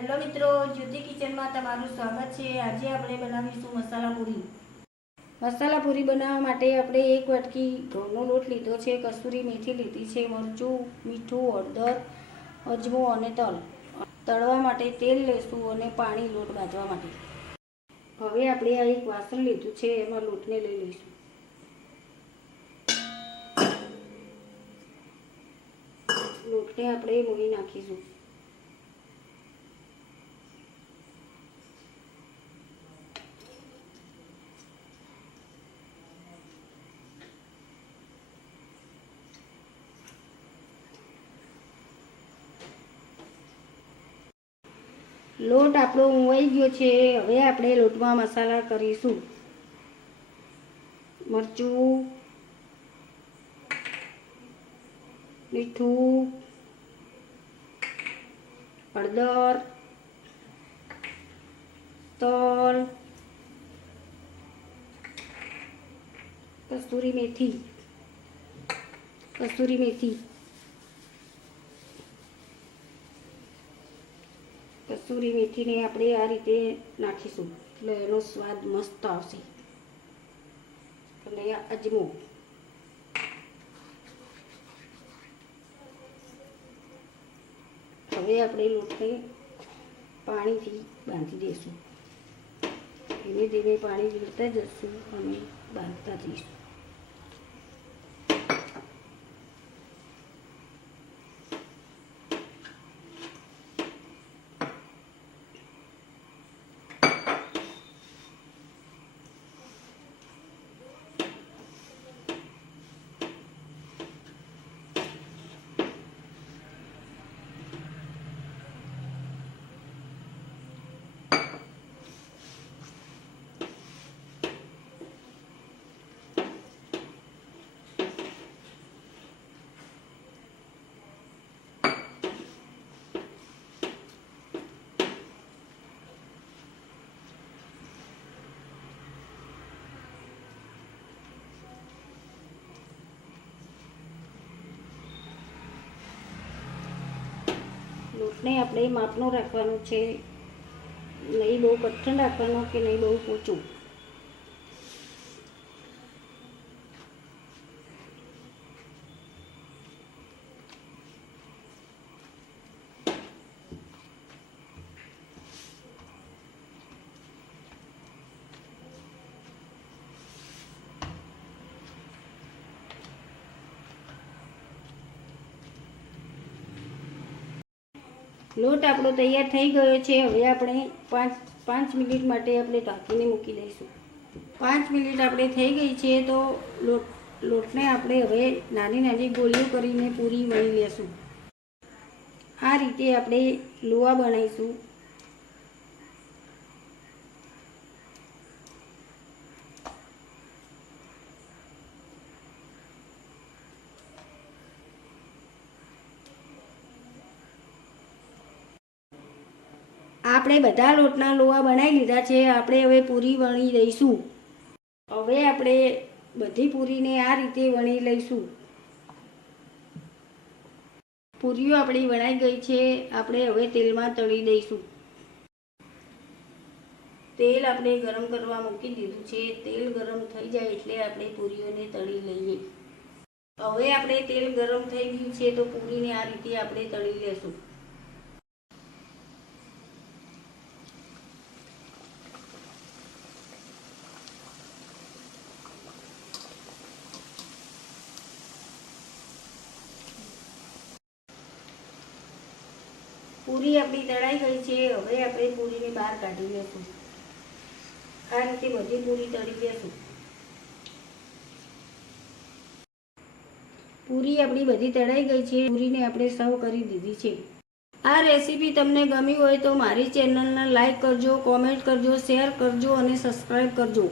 Hello મિત્રો, જ્યોતિ કિચનમાં તમારું સ્વાગત છે. આજે આપણે બનાવીશું મસાલા પૂરી. મસાલા પૂરી બનાવવા માટે આપણે એક વાટકી ઘઉંનો લોટ લીધો છે, કસૂરી મેથી લીધી છે, મરચું, મીઠું, હળદર, અજમો અને તલ. તળવા માટે તેલ લેશું અને પાણી લોટ બાંધવા માટે. હવે આપણે આ એક વાસણ લીધું છે, એમાં લોટને લઈ લઈશું. લોટને આપણે મોઈ નાખીશું. લોટ આપણો ઉવાઈ ગયો છે. હવે આપણે લોટમાં મસાલા કરીશું. મરચું, મીઠું, હળદર, તલ, કસ્તુરી મેથી. કસ્તુરી મેથી. કસૂરી મેથીને આપણે આ રીતે નાખીશું. એટલે એનો સ્વાદ મસ્ત આવશે. અને અજમો. હવે આપણે લોટને પાણીથી બાંધી દઈશું ધીમે ધીમે પાણી જોતા જશું અને બાંધતા જઈશું. લોટને આપણે માપનો રાખવાનો છે. નહીં બહુ કઠણ રાખવાનો કે નહીં બહુ પોચું લોટ આપણો તૈયાર થઈ ગયો છે. હવે આપણે પાંચ પાંચ મિનિટ માટે આપણે ઢાંકીને મૂકી દઈશું. પાંચ મિનિટ આપણે થઈ ગઈ છે તો લોટ, લોટને આપણે હવે નાની નાની ગોળીઓ કરીને પૂરી વણી લેશું. આ રીતે આપણે લોવા બનાવીશું. આપણે બધા લોટના લોવા બનાવી લીધા છે, આપણે હવે પૂરી વણી દઈશું હવે આપણે બધી પૂરીને આ રીતે વણી લઈશું. પૂરીઓ આપણી વણાઈ ગઈ છે, આપણે હવે તેલમાં તળી દઈશું. તેલ આપણે ગરમ કરવા મૂકી દીધું છે, તેલ ગરમ થઈ જાય એટલે આપણે પૂરીઓને તળી લઈએ. હવે આપણે તેલ ગરમ થઈ ગયું છે, તો પૂરીને આ રીતે આપણે તળી લેશું. પૂરી આપણી તળાઈ ગઈ છે, હવે આપણે પૂરીને બહાર કાઢી લેશું. આ રીતે બધી પૂરી તળી લેશું. પૂરી આપણી બધી તળાઈ ગઈ છે, પૂરીને આપણે સર્વ કરી દીધી છે. આ રેસીપી તમને ગમી હોય તો મારી ચેનલને લાઇક કરજો, કોમેન્ટ કરજો, શેર કરજો અને સબસ્ક્રાઈબ કરજો.